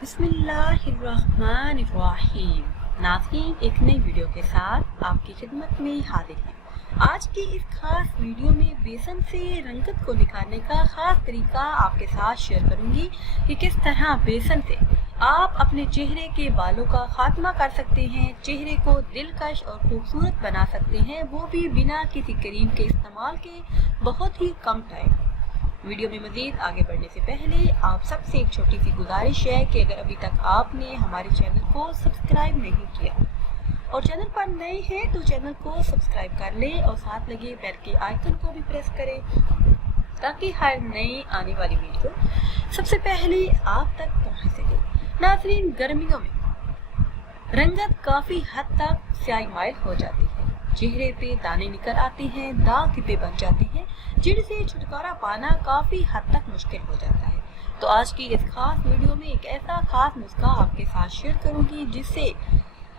बिस्मिल्लाहिर्रहमानिर्रहीम। नाज़रीन, एक नई वीडियो के साथ आपकी खिदमत में हाजिर हैं। आज की इस खास वीडियो में बेसन से रंगत को निखारने का खास तरीका आपके साथ शेयर करूंगी कि किस तरह बेसन से आप अपने चेहरे के बालों का खात्मा कर सकते हैं, चेहरे को दिलकश और खूबसूरत बना सकते हैं, वो भी बिना किसी क्रीम के इस्तेमाल के बहुत ही कम टाइम। वीडियो में मज़ीद आगे बढ़ने से पहले आप सबसे एक छोटी सी गुजारिश है कि अगर अभी तक आपने हमारे चैनल को सब्सक्राइब नहीं किया और चैनल पर नए हैं तो चैनल को सब्सक्राइब कर लें और साथ लगे बेल के आइकन को भी प्रेस करें ताकि हर नई आने वाली वीडियो सबसे पहले आप तक पहुंच सके। नाज़रीन, गर्मियों में रंगत काफ़ी हद तक स्याही माइल हो जाती है, चेहरे पे दाने निकल आते हैं, दाग धब्बे बन जाते हैं, जिनसे छुटकारा पाना काफ़ी हद तक मुश्किल हो जाता है। तो आज की इस खास वीडियो में एक ऐसा खास नुस्खा आपके साथ शेयर करूंगी जिससे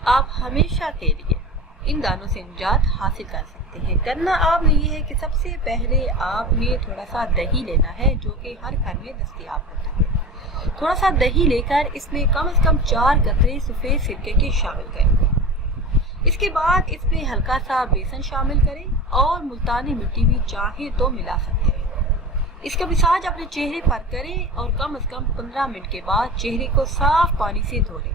आप हमेशा के लिए इन दानों से निजात हासिल कर सकते हैं। करना आपने ये है कि सबसे पहले आपने थोड़ा सा दही लेना है, जो कि हर घर में दस्तयाब होता है। थोड़ा सा दही लेकर इसमें कम से कम 4 कतरे सफ़ेद सिरके के शामिल करें। इसके बाद इसमें हल्का सा बेसन शामिल करें और मुल्तानी मिट्टी भी चाहे तो मिला सकते हैं। इसका मसाज अपने चेहरे पर करें और कम से कम 15 मिनट के बाद चेहरे को साफ पानी से धो लें।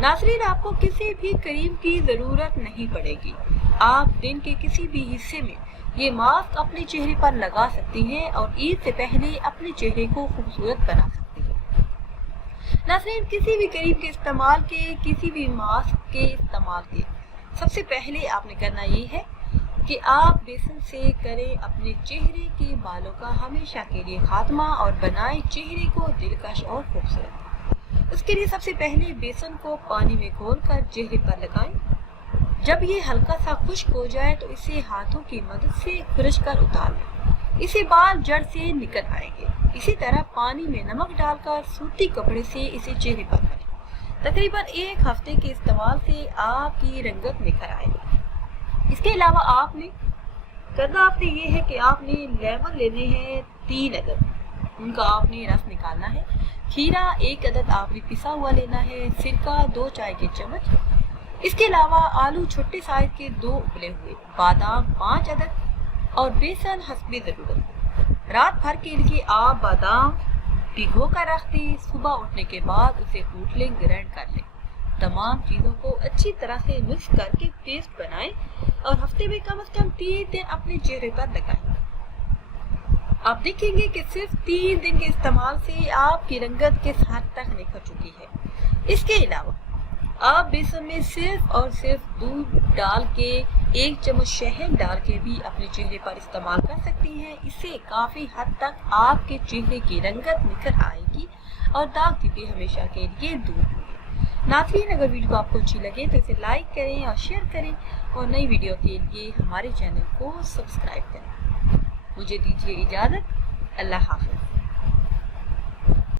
नाज़रीन, आपको किसी भी क्रीम की ज़रूरत नहीं पड़ेगी। आप दिन के किसी भी हिस्से में ये मास्क अपने चेहरे पर लगा सकती हैं और ईद से पहले अपने चेहरे को खूबसूरत बना सकती हैं। नाज़रीन, किसी भी क्रीम के इस्तेमाल के, किसी भी मास्क के इस्तेमाल के सबसे पहले आपने करना ये है कि आप बेसन से करें अपने चेहरे के बालों का हमेशा के लिए खात्मा और बनाएं चेहरे को दिलकश और खूबसूरत। उसके लिए सबसे पहले बेसन को पानी में घोलकर चेहरे पर लगाएं। जब ये हल्का सा खुश्क हो जाए तो इसे हाथों की मदद से खुरच कर उतार लें। इसे बाल जड़ से निकल आएंगे। इसी तरह पानी में नमक डालकर सूती कपड़े से इसे चेहरे पर करें। तकरीबन 1 हफ्ते के इस्तेमाल से आपकी रंगत निखर आएगी। इसके अलावा आपने ये है कि आपने लेमन लेने हैं 3 अदद, उनका आपने रस निकालना है। खीरा 1 अदद आपने पिसा हुआ लेना है। सिरका 2 चाय के चम्मच। इसके अलावा आलू छोटे साइज के 2 उबले हुए, बादाम 5 अदद और बेसन हस्बे ज़रूरत। रात भर के लिए आप बादाम भिगो कर रख दें। सुबह उठने के बाद उसे कूट लें, ग्राइंड कर लें। तमाम चीज़ों को अच्छी तरह से मिक्स करके पेस्ट बनाएं और हफ्ते में कम से कम 3 दिन अपने चेहरे पर लगाएं। आप देखेंगे कि सिर्फ 3 दिन के इस्तेमाल से आपकी रंगत किस हद तक निखर चुकी है। इसके अलावा आप बेसन में सिर्फ और सिर्फ दूध डाल के 1 चम्मच शहद डाल के भी अपने चेहरे पर इस्तेमाल कर सकती हैं। इससे काफ़ी हद तक आपके चेहरे की रंगत निखर आएगी और दाग धब्बे हमेशा के लिए दूर होंगे। नाज़रीन, अगर वीडियो आपको अच्छी लगे तो इसे लाइक करें और शेयर करें और नई वीडियो के लिए हमारे चैनल को सब्सक्राइब करें। मुझे दीजिए इजाज़त। अल्लाह हाफ़िज़।